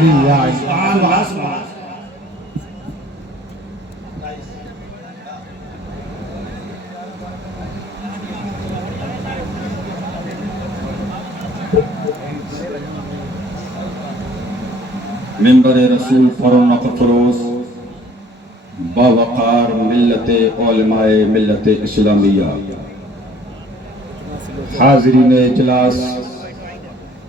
علی یا علی سبحان اللہ سبحان اللہ منبر رسول فرونق فروز باوقار ملت علماء ملت اسلامیہ، حاضرین اجلاس،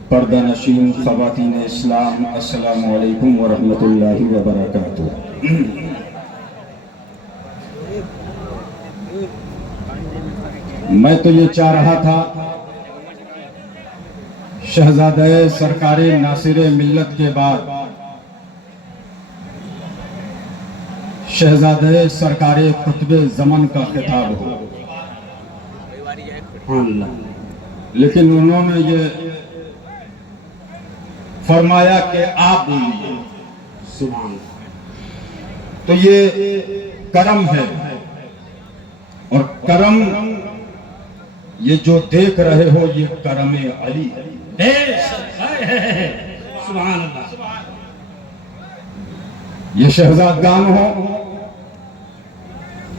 پردہ نشین خواتین اسلام، السلام علیکم ورحمۃ اللہ وبرکاتہ۔ میں تو یہ چاہ رہا تھا شہزادہ سرکار ناصر ملت کے بعد شہزادہ سرکار قطب زمن کا خطاب ہو، لیکن انہوں نے یہ فرمایا کہ آپ بولیے، سبحان اللہ۔ تو یہ کرم ہے، اور کرم یہ جو دیکھ رہے ہو یہ کرم علی ہے۔ بے شک، سبحان اللہ۔ یہ شہزادگان ہو،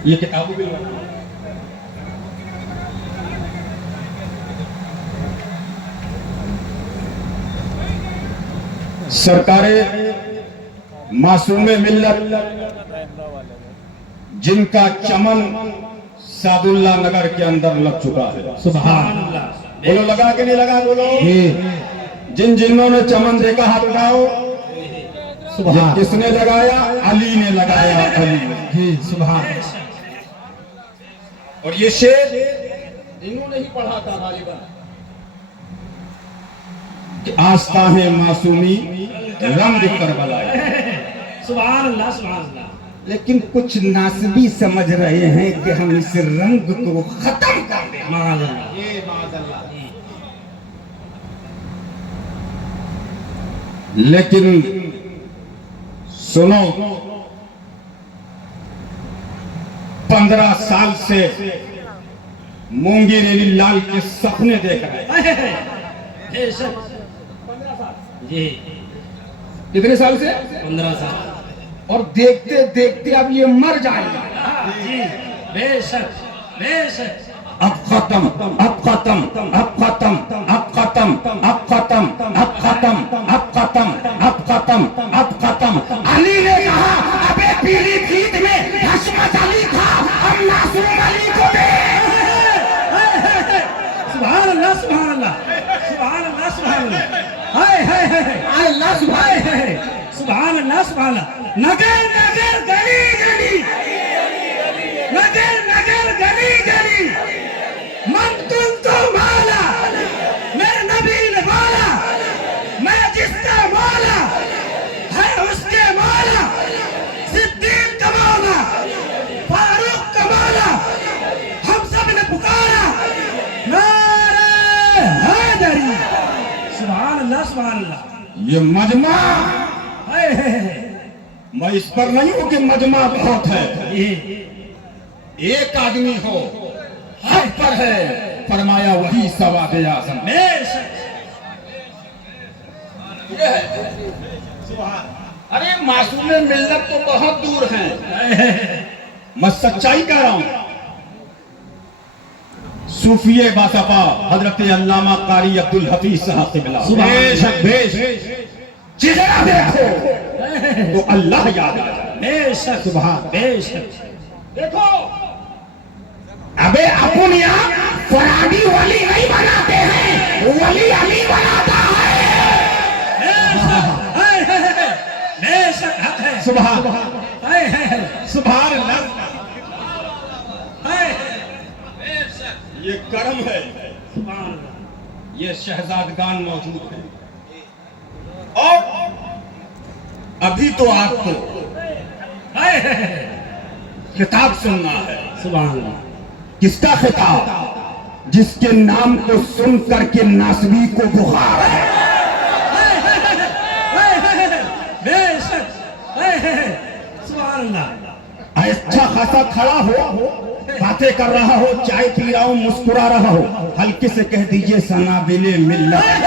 یہ کتابوں بھی سرکار معصوم ملت جن کا چمن سعد اللہ نگر کے اندر لگ چکا ہے، سبحان اللہ۔ بولو لگا کہ نہیں لگا؟ بولو جن جنہوں نے چمن دیکھا ہاتھ اٹھاؤ۔ یہ کس نے لگایا؟ علی نے لگایا، علی نے۔ سبحان اور یہ شعر انہوں نے ہی پڑھا تھا غالباً کہ آستانِ معصومی رنگ کربلا۔ سبحان اللہ سبحان اللہ۔ لیکن کچھ ناسبی سمجھ رہے ہیں کہ ہم اس رنگ کو ختم کر دیں۔ معاذ اللہ۔ لیکن سنو، 15 سال سے مونگی ریلی لال کے سپنے دیکھ رہے ہیں۔ بے شک، جی کتنے سال سے؟ 15 سال۔ اور دیکھتے دیکھتے اب یہ مر جائے گا۔ جی بے شک بے شک۔ اب ختم، اب ختم، اب ختم، اب ختم، اب ختم، اب ختم، اب ختم، اب ختم، اب ختم۔ علی نے کہا ابے پیلی بھیت میں حشمت علی تھا، ہم معصوم علی کو دے۔ سبحان اللہ سبحان اللہ سبحان اللہ سبحان اللہ۔ ہائے ہائے ہائے اللہ سبحان سبحان اللہ سبحان اللہ۔ نگر نگر گلی گلی، نگر نگر گلی گلی، من تم تو مولا، میرے نبی نے بولا، میں جس کا مولا ہے اس کے مولا، صدیق کا مولا، فاروق کا مولا، ہم سب نے پکارا نعرہ حیدری۔ سبحان اللہ سبحان اللہ۔ یہ مجمع، ہائے ہائے ہائے۔ میں اس پر نہیں ہوں کہ مجمع بہت ہے، ایک آدمی ہو حق پر ہے، فرمایا وہی سواد اعظم۔ بے شک۔ ارے معصوم ملت تو بہت دور ہیں، میں سچائی کہہ رہا ہوں۔ صوفی باصفا حضرت علامہ قاری عبدالحفیظ صاحب قبلہ، بے شک بے شک، چہرہ دیکھو تو اللہ یاد آ جائے۔ بے شک سبحان بے شک۔ دیکھو ابے اپن یہاں فرادی ولی نہیں بناتے ہیں، ولی علی بناتا ہے۔ بے شک حق ہے۔ سبحان ہائے ہائے سبحان اللہ۔ ہائے۔ یہ کرم ہے، سبحان اللہ۔ یہ شہزادگان موجود ہیں، اور ابھی تو آپ کو ہائے ہائے۔ خطاب سننا ہے۔ سبحان اللہ۔ کس کا خطاب؟ جس کے نام کو سن کر کے ناسبی کو بخار ہے۔ بے شک۔ سبحان اللہ۔ اچھا خاصا کھڑا ہو، باتیں کر رہا ہو، چائے پی رہا ہو، مسکرا رہا ہو، ہلکے سے کہہ دیجئے سنابل ملت۔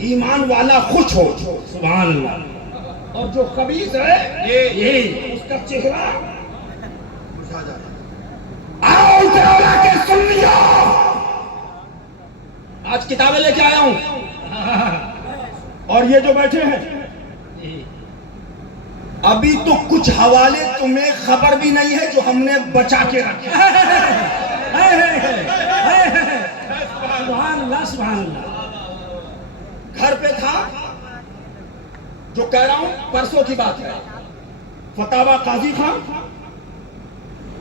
ایمان والا خوش ہو، سبحان اللہ، اور جو خبیث ہے یہ اس کا چہرہ آؤ اترولا کے سنیو، آج کتابیں لے کے آیا ہوں، اور یہ جو بیٹھے ہیں ابھی تو کچھ حوالے تمہیں خبر بھی نہیں ہے جو ہم نے بچا کے رکھے. سبحان اللہ، سبحان اللہ. گھر پہ تھا، جو کہہ رہا ہوں پرسوں کی بات ہے، فتاوی قاضی خان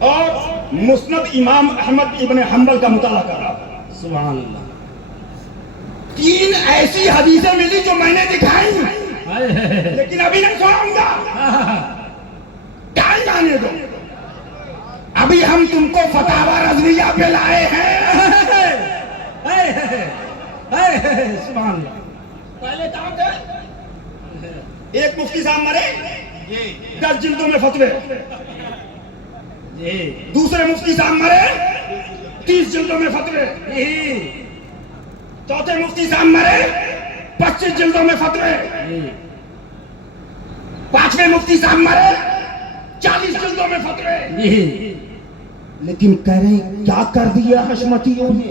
اور مسند امام احمد ابن حنبل کا مطالعہ کر رہا تھا. سبحان اللہ. 3 ایسی حدیثیں ملی جو میں نے دکھائی لیکن ابھی نہیں سناؤں گا، ٹائم آنے دو. ابھی ہم تم کو فتاوی رضویہ پہ لائے ہیں. سبحان اللہ. پہلے کام تھے، ایک مفتی صاحب مرے 10 جلدوں میں فتوے، دوسرے مفتی صاحب مرے 30 جلدوں میں فتوے، چوتھے مفتی صاحب مرے 25 جلدوں میں فتوے، 5ویں مفتی صاحب مرے 40 جلدوں میں فتوے. لیکن کہہ رہے ہیں کیا کر دیا حشمتیوں نے.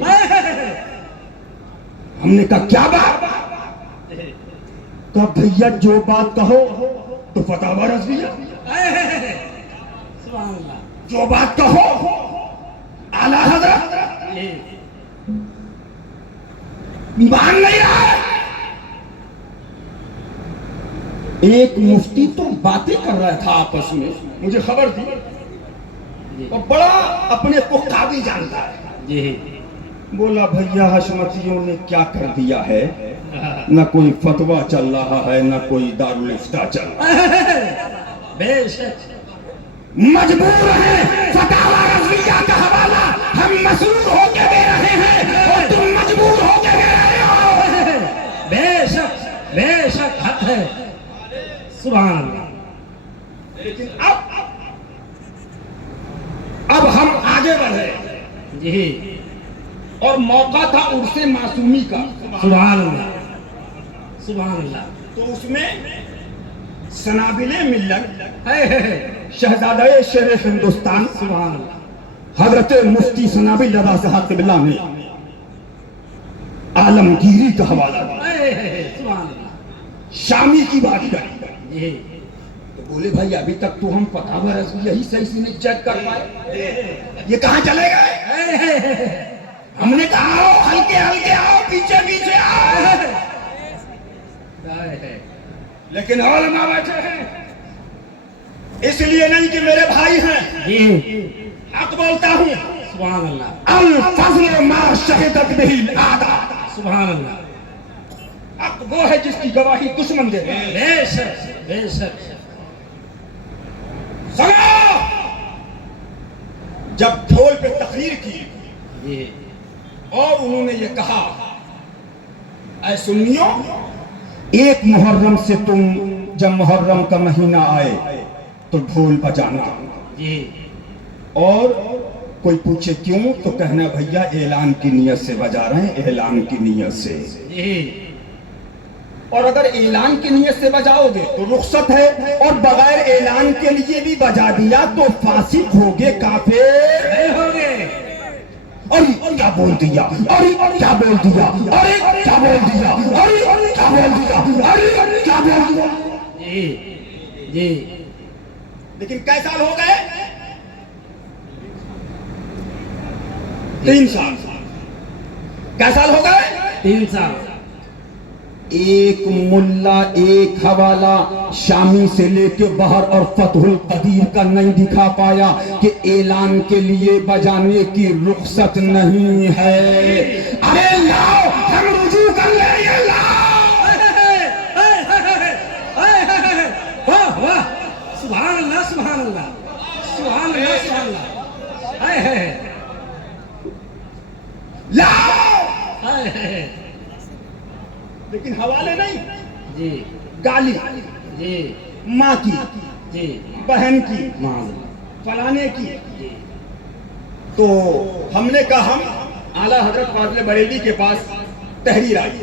ہم نے کہا کیا بات؟ کہا بھیا جو بات کہو تو فتاوی رضویہ، سبحان اللہ. جو بات کہو اعلیٰ حضرت. مان نہیں رہا ہے. ایک مفتی تو باتیں کر رہا تھا آپس میں، مجھے خبر تھی، اور بڑا اپنے کو قاضی جانتا ہے. بولا بھیا حشمتیوں نے کیا کر دیا ہے، نہ کوئی فتویٰ چل رہا ہے نہ کوئی دارالفتہ چل رہا ہے. بے شک مجبور ہیں فتاوی رضویہ کا حوالہ ہم مسرور ہو کے دے رہے ہیں اور تم مجبور ہو کے دے رہے ہو. بے شک حق ہے. سبحان اللہ. لیکن اب ہم آگے بڑھے اور موقع تھا عرس معصومی کا. سبحان اللہ، سبحان اللہ. تو اس میں سنابل ملت شہزادہ شیر ہندوستان سبحان اللہ. حضرت مفتی سنابل رضا صاحب قبلہ نے عالمگیری کا حوالہ دیا، سبحان اللہ. شامی کی بات کری. جی تو بولے بھائی ابھی تک تو ہم فتاوی رضویہ ہی صحیح سے نہیں چیک کر پائے، یہ کہاں چلے گئے؟ ہم نے کہا آؤ ہلکے ہلکے آؤ، پیچھے پیچھے آؤ. لیکن علماء بیٹھے ہیں، اس لیے نہیں کہ میرے بھائی ہیں، حق بولتا ہوں. سبحان اللہ، الفضل ما شہدت بہ الاعداء. سبحان اللہ. حق وہ ہے جس کی گواہی دشمن دے. بے شک بے شک. سنو، جب ڈھول پہ تقریر کی اور انہوں نے یہ کہا اے سنیوں، 1 محرم سے تم جب محرم کا مہینہ آئے تو ڈھول بجانا، اور کوئی پوچھے کیوں تو کہنا بھیا اعلان کی نیت سے بجا رہے ہیں، اعلان کی نیت سے. اور اگر اعلان کی نیت سے بجاؤ گے تو رخصت ہے، اور بغیر اعلان کے لیے بھی بجا دیا تو فاسق ہوگے، کافر ہوگے. اور کیا بول دیا، اور کیا بول دیا، اور کیا بول دیا، اور کیا بول دیا، اور کیا بول دیا. جی لیکن کئی سال ہو گئے؟ 3 سال. کئی سال ہو گئے؟ 3 سال. ایک ملا ایک حوالہ شامی سے لے کے باہر اور فتح القدیر کا نہیں دکھا پایا کہ اعلان کے لیے بجانے کی رخصت نہیں ہے. ارے لاؤ ہم رجوع کر لیں، یہ لاؤ. واہ واہ، سبحان اللہ، سبحان اللہ، سبحان اللہ، سبحان اللہ. لاؤ. لیکن حوالے نہیں، گالی، ماں کی، بہن کی، فلانے کی. تو ہم نے کہا ہم اعلیٰ حضرت فاضل بریلوی کے پاس تحریر آئی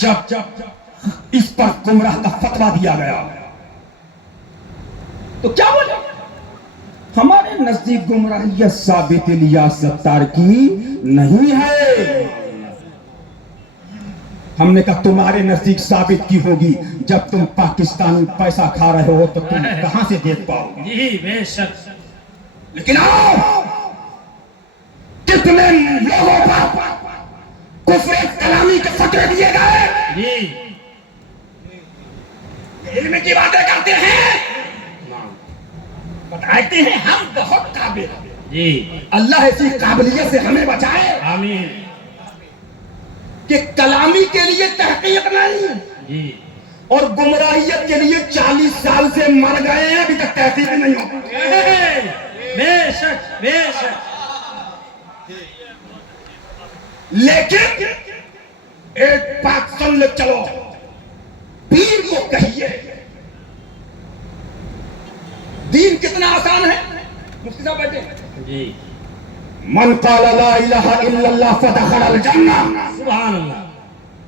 جب اس پر گمراہ کا فتویٰ دیا گیا تو کیا بولے؟ ہمارے نزدیک گمراہیت ثابت الیاس ستار کی نہیں ہے. ہم نے کہا تمہارے نزدیک ثابت کی ہوگی؟ جب تم پاکستان پیسہ کھا رہے ہو تو تم کہاں سے دیکھ پاؤ گے؟ جی بے شک. لیکن آؤ کتنے لوگوں پر کفر کلامی کے فتوے دیے گئے. جی علم کی باتیں کرتے ہیں، بتاتے ہیں ہم بہت قابل ہیں. جی اللہ ایسی قابلیت سے ہمیں بچائے آمین. کہ کلامی کے لیے تحقیق نہیں جی اور گمراہیت کے لیے 40 سال سے مر گئے ہیں، ابھی تک تحقیق نہیں ہو. بے شک بے شک. لیکن ایک بات سن لے، چلو پیر کو کہیے دین کتنا آسان ہے. مفتی صاحب بیٹھے. جی من قال لا الہ الا اللہ فدخل الجنہ. سبحان اللہ.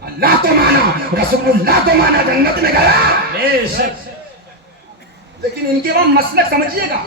اللہ تو مانا، رسول اللہ تو مانا، جنت میں گیا. بے شک. لیکن ان کے وہاں مسلک سمجھیے گا،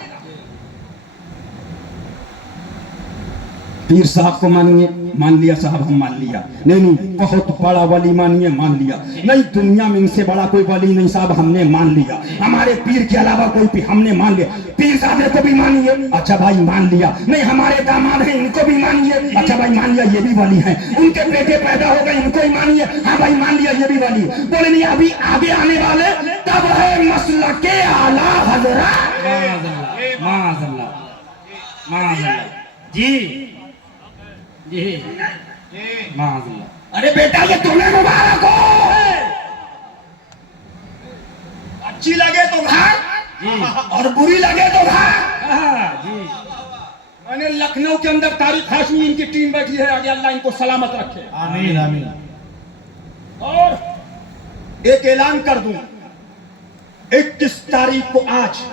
پیر صاحب کو مانیے، مان لیا صاحب ہم مان لیا. نہیں بہت بڑا ولی مانیے، مان لیا. نہیں دنیا میں ان سے بڑا کوئی ولی نہیں صاحب، ہم نے مان لیا. ہمارے پیر کے علاوہ کوئی پیر ہم نے مان لیا. پیر صاحب کو بھی مانیے، اچھا بھائی مان لیا. نہیں ہمارے داماد ہیں ان کو بھی مانیے، اچھا بھائی مان لیا یہ بھی ولی ہیں. ان کے بیٹے پیدا ہو گئے ان کو ہی مانیے، ہاں بھائی مان لیا یہ بھی ولی. بولے نہیں ابھی آگے آنے والے تب ہے مسلک اعلیٰ حضرات. معاذ اللہ معاذ اللہ معاذ اللہ. جی جی معاذ اللہ. ارے بیٹا یہ تمہیں مبارک ہو، اچھی لگے تو بھاگ اور بری لگے تو بھاگ. جی میں نے لکھنؤ کے اندر تاریخ ہاشمی ان کی ٹیم بیٹھی ہے، آگے اللہ ان کو سلامت رکھے. آمین آمین. اور ایک اعلان کر دوں، 21 تاریخ کو آج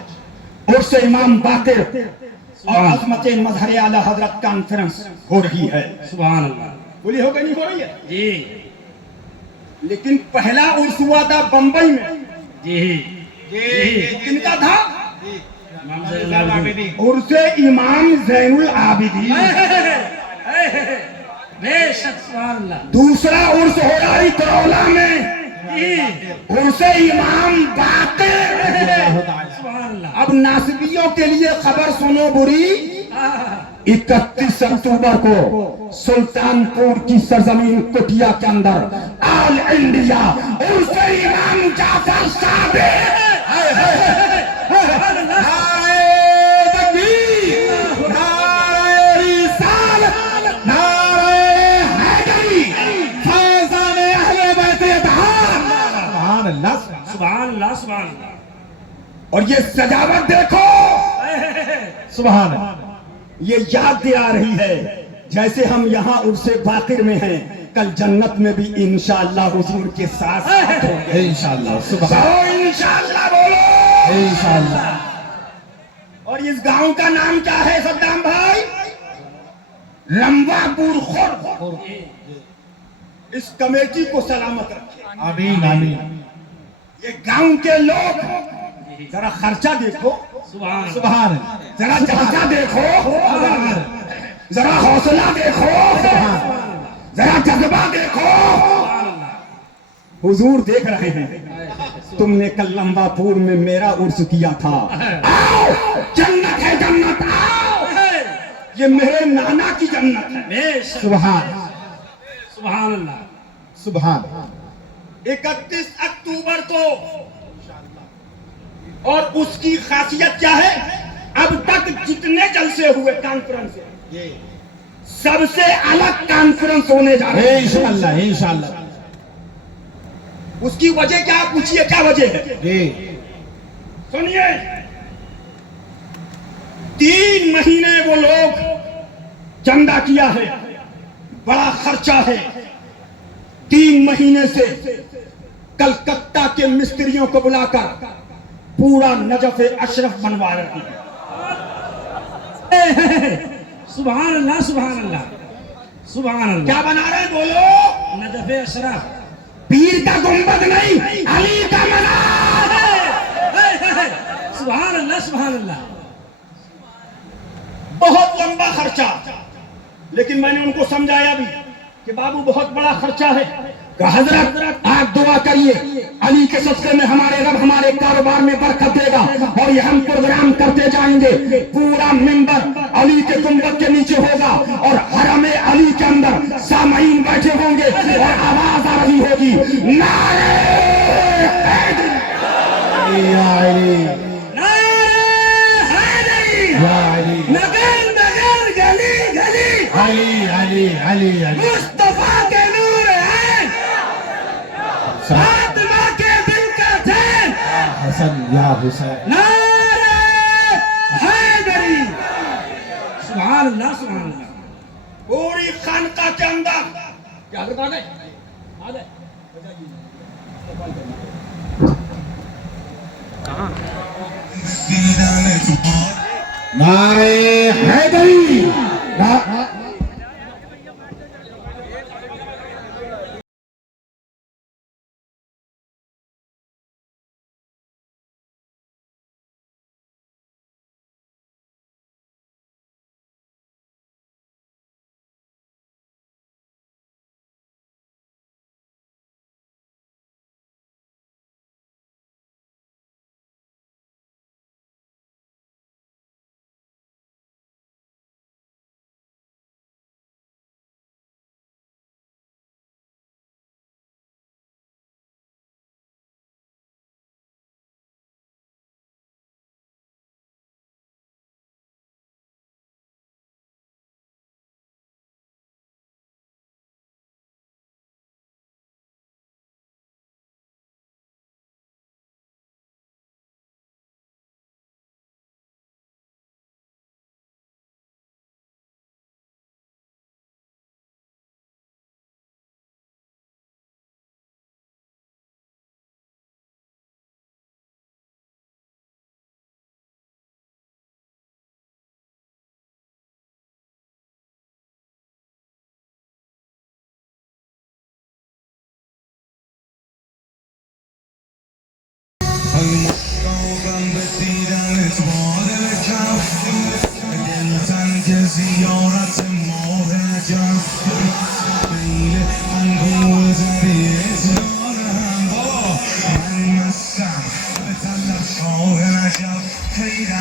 عرس امام باقر اور عظمت مظہر اعلی حضرت کانفرنس ہو رہی ہے. سبحان اللہ. بولی ہو گئی نہیں ہو رہی ہے؟ جی لیکن پہلا عرس ہوا تھا بمبئی میں. جی جی کن کا تھا؟ امام زین العابدین. عرس امام زین العابدین. بے شک سبحان اللہ. دوسرا عرس ہو رہا ہے کرولا میں، جی عرس امام باقر. سبحان اللہ. اب ناسبیوں کے لیے خبر سنو بری، 31 اکتوبر کو سلطان پور کی سرزمین کٹیا کے اندر آل انڈیا عرس امام جعفر صادق. سبحان اللہ سبحان اللہ. اور یہ سجاوٹ دیکھو، سبحان یہ یاد دلا رہی ہے جیسے ہم یہاں عرس باقر میں ہیں، کل جنت میں بھی انشاءاللہ حضور کے ساتھ ہوں گے انشاءاللہ. انشاءاللہ بولو انشاءاللہ. اور اس گاؤں کا نام کیا ہے صدام بھائی؟ لمبا پور خورد. اس کمیٹی کو سلامت رکھے. آمین آمین. یہ گاؤں کے لوگ ذرا خرچہ دیکھو، سبحان اللہ. سبحان ذرا جلسہ دیکھو، ذرا حوصلہ دیکھو، ذرا جذبہ دیکھو. حضور دیکھ رہے ہیں تم نے کل لمبا پور میں میرا عرس کیا تھا. آؤ جنت ہے، جنت آؤ، یہ میرے نانا کی جنت ہے. بے شک. سبحان سبحان اللہ. سبحان. 31 اکتوبر کو، اور اس کی خاصیت کیا ہے؟ اب تک جتنے جلسے ہوئے کانفرنس سب سے الگ کانفرنس ہونے جا رہے ہیں انشاءاللہ انشاءاللہ. اس کی وجہ کیا پوچھیے، کیا وجہ ہے؟ جی سنیے، 3 مہینے وہ لوگ چندہ کیا ہے، بڑا خرچہ ہے. 3 مہینے سے کلکتہ کے مستریوں کو بلا کر پورا نجف اشرف بنوا رہے ہیں. سبحان اللہ سبحان اللہ سبحان اللہ. کیا بنا رہے ہیں بولو؟ Najaf Ashraf. پیر کا گنبد نہیں، علی کا مزار۔ سبحان اللہ سبحان اللہ۔ بہت لمبا خرچہ، لیکن میں نے ان کو سمجھایا بھی کہ بابو بہت بڑا خرچہ ہے۔ کہ حضرت آپ دعا کریے، علی کے صدقے میں ہمارے رب ہمارے کاروبار میں برکت دے گا، اور یہ ہم پروگرام کرتے جائیں گے، پورا ممبر علی کے گنبد کے نیچے ہوگا، اور حرم علی کے اندر سامعین بیٹھے ہوں گے، اور آواز آ رہی ہوگی نعرہ حیدری یا علی، نگر نگر گلی گلی علی علی علی علی مصطفیٰ کے نور ہے، فاطمہ کے دل کا چین، حسن یا حسین۔ نعرہ حیدری۔ سبحان اللہ سبحان اللہ۔ پوری خانقاہ کے اندر کیا حضرت آ گئے؟ نعرہ حیدری۔